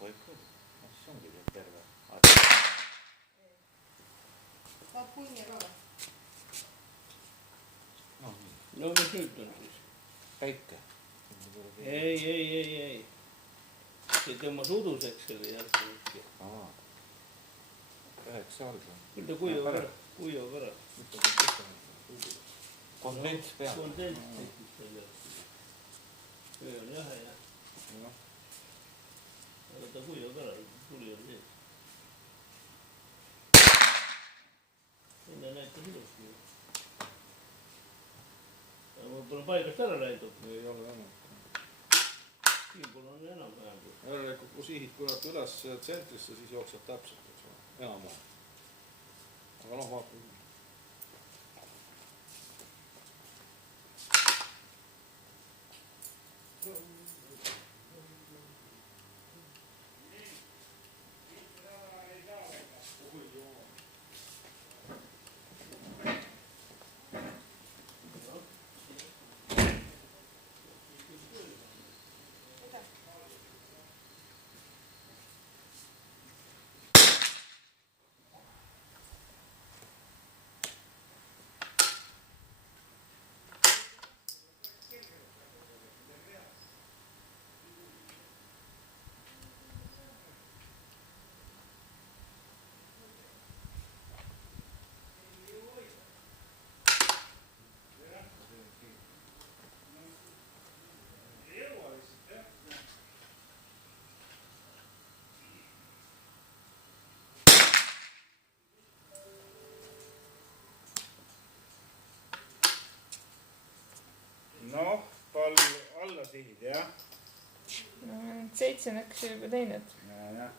võib küll, siis ongi terve. tahad punni ka või? no mis nüüd on siis? päike. ei. see tõmbas uduseks selle järsku. 9 all on. küll ta kuivab ära. Kondents peab. Kondents tekkis seal järsku. öö on jahe ja. aga ta kuivab ära, tuli on sees. enne näitas ilusti. aga mul pole paigast ära läinud. ei ole enam. siinpool on enam-vähem. järelikult kui sihid kuulata üles tsentrisse, siis jookseb täpselt, eks ole, enam-vähem. aga noh, vaatame. noh, pall alla sihid, jah? 7 näks juba teinud. jah.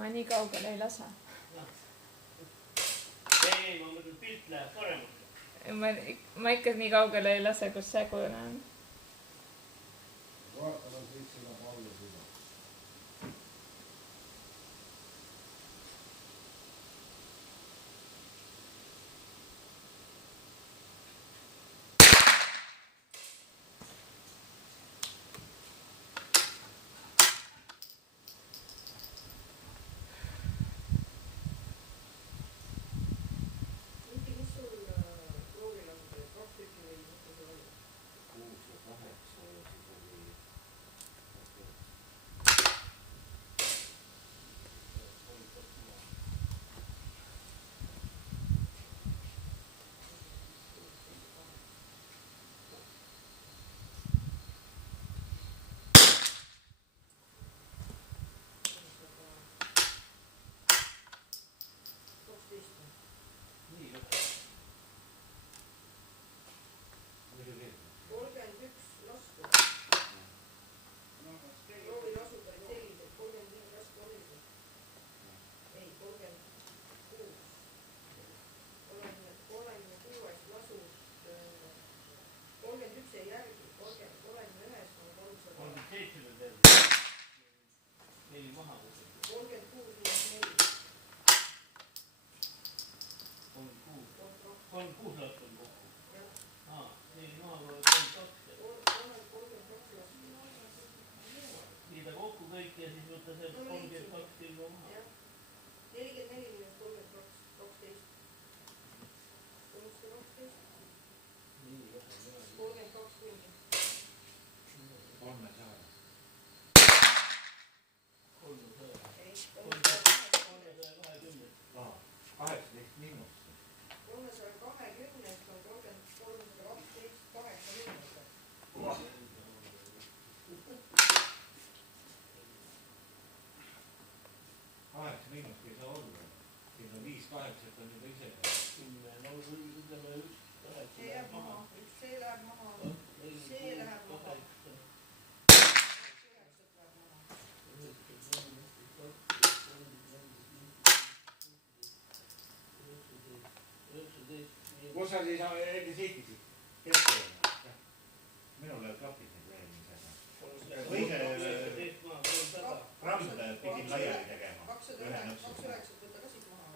ma nii kaugele ei lase. Ei, ma mõtlen, pilt läheb paremaks. Ma ikka nii kaugele ei lase, kus segune on. Vaatame siis seda palju seda. Kus sa siis enne sõitisid? Keskeelne? Minul lööb klapid nüüd eelmisega. Kõige ramm pidin laiali tegema. 209 võtta ka siit maha.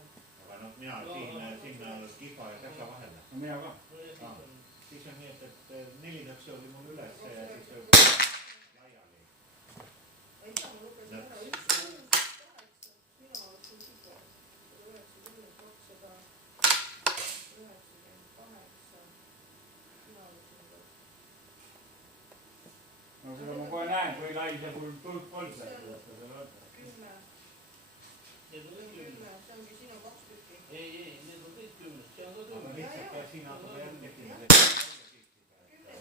Aga noh, mina sinna kihva ja täpsa vahele. No mina ka. Siis on nii, et 4 nõpsi oli mul üles ja siis lööb laiali. Ei tea, ma lugesin ära 1, 6, 8. Mina võtsin siga. 90, 200. 98. Mina võtsin ka. No seda ma kohe näen, kui lai see tulp on. 10. 10, see ongi siin on 2 tükki. Ei, need on kõik 10. See on ka 10. Aga lihtsalt peab siin hakkama jälle tekkima. 10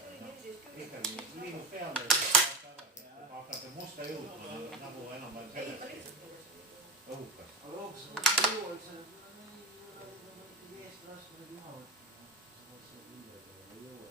tuli 14. Ikkagi liimub peale, hakkate musta jõudma nagu enam-vähem sellest õhukas. Aga hoopis musta jõuad, see on eest raskused maha võtta. See ei jõua.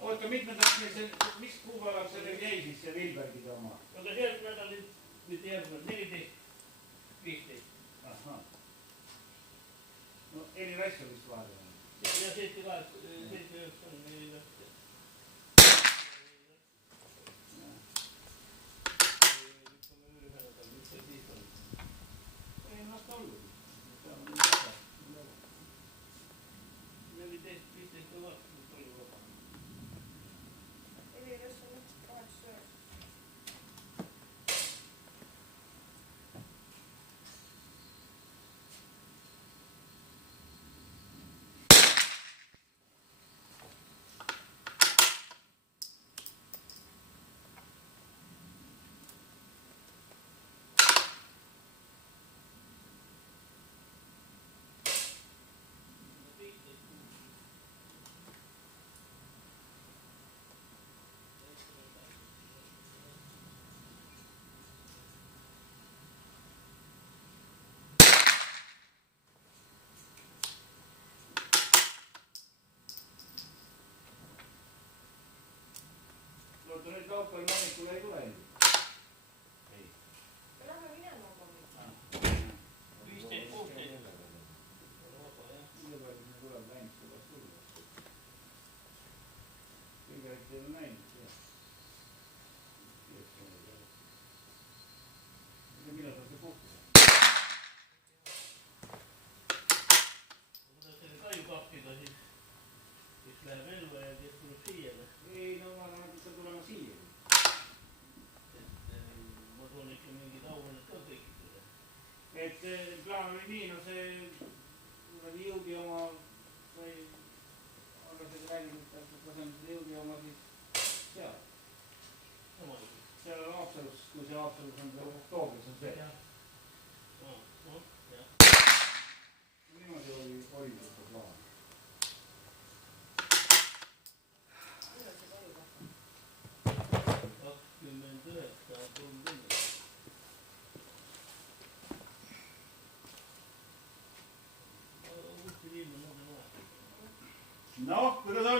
Oota, mis kuupäeval sellel jäi siis see Vilbergide oma? Aga sealt nädal nüüd järgmine 14, 15. Ahhaa. No eri asja vist vahel on. Ja 78, 79 on meil lähtee. Ei ennast olnud. 14, 15 on vastu, kui palju vaba. oota nüüd laupäeval hommikul ei tule ilmselt. ei. Lähme minema aga. 15, 16. Kõigepealt me tuleb läinud sellest tulla. Kõigepealt ei ole näinud, jah. Millal saab see puhkus? Kuidas selle kaiukahviga siis, kes läheb ellu ja kes tuleb siia või? Ei, no ma arvan, et ta tulema siia. Ma toon ikka mingid auhinnad ka kõikidele. Et plaan oli nii, no see jõudi oma või arvestada räägime, et laseme seda jõudi oma siis seal. Samaliselt. Seal on Haapsalus, kui see Haapsalus on, oktoobris on see. Jah.